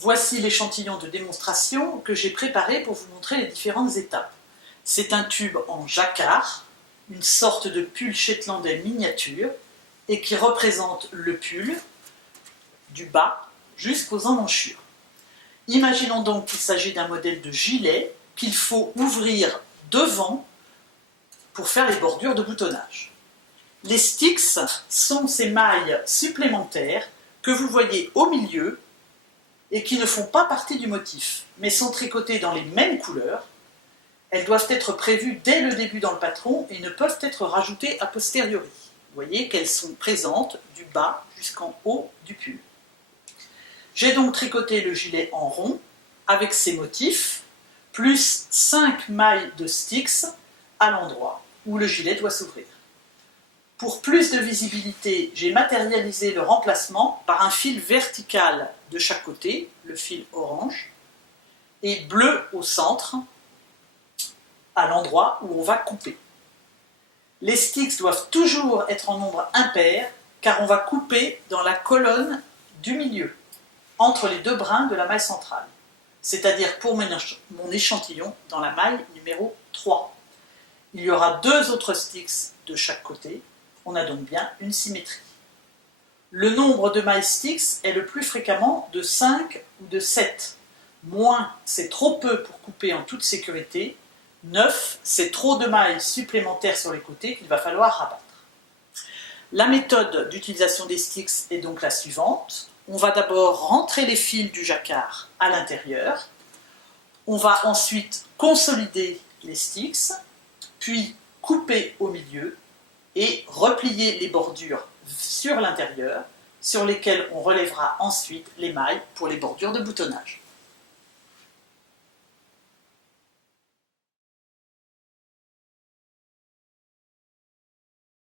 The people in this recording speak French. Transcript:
Voici l'échantillon de démonstration que j'ai préparé pour vous montrer les différentes étapes. C'est un tube en jacquard, une sorte de pull shetlandais miniature, et qui représente le pull du bas jusqu'aux emmanchures. Imaginons donc qu'il s'agit d'un modèle de gilet qu'il faut ouvrir devant pour faire les bordures de boutonnage. Les sticks sont ces mailles supplémentaires que vous voyez au milieu et qui ne font pas partie du motif, mais sont tricotées dans les mêmes couleurs. Elles doivent être prévues dès le début dans le patron et ne peuvent être rajoutées a posteriori. Vous voyez qu'elles sont présentes du bas jusqu'en haut du pull. J'ai donc tricoté le gilet en rond avec ces motifs, plus 5 mailles de sticks à l'endroit où le gilet doit s'ouvrir. Pour plus de visibilité, j'ai matérialisé le remplacement par un fil vertical de chaque côté, le fil orange, et bleu au centre, à l'endroit où on va couper. Les sticks doivent toujours être en nombre impair, car on va couper dans la colonne du milieu, entre les deux brins de la maille centrale, c'est-à-dire pour mon échantillon dans la maille numéro 3. Il y aura 2 autres sticks de chaque côté, on a donc bien une symétrie. Le nombre de mailles sticks est le plus fréquemment de 5 ou de 7. Moins, c'est trop peu pour couper en toute sécurité. 9, c'est trop de mailles supplémentaires sur les côtés qu'il va falloir rabattre. La méthode d'utilisation des sticks est donc la suivante. On va d'abord rentrer les fils du jacquard à l'intérieur. On va ensuite consolider les sticks, puis couper au milieu et replier les bordures sur l'intérieur, sur lesquelles on relèvera ensuite les mailles pour les bordures de boutonnage.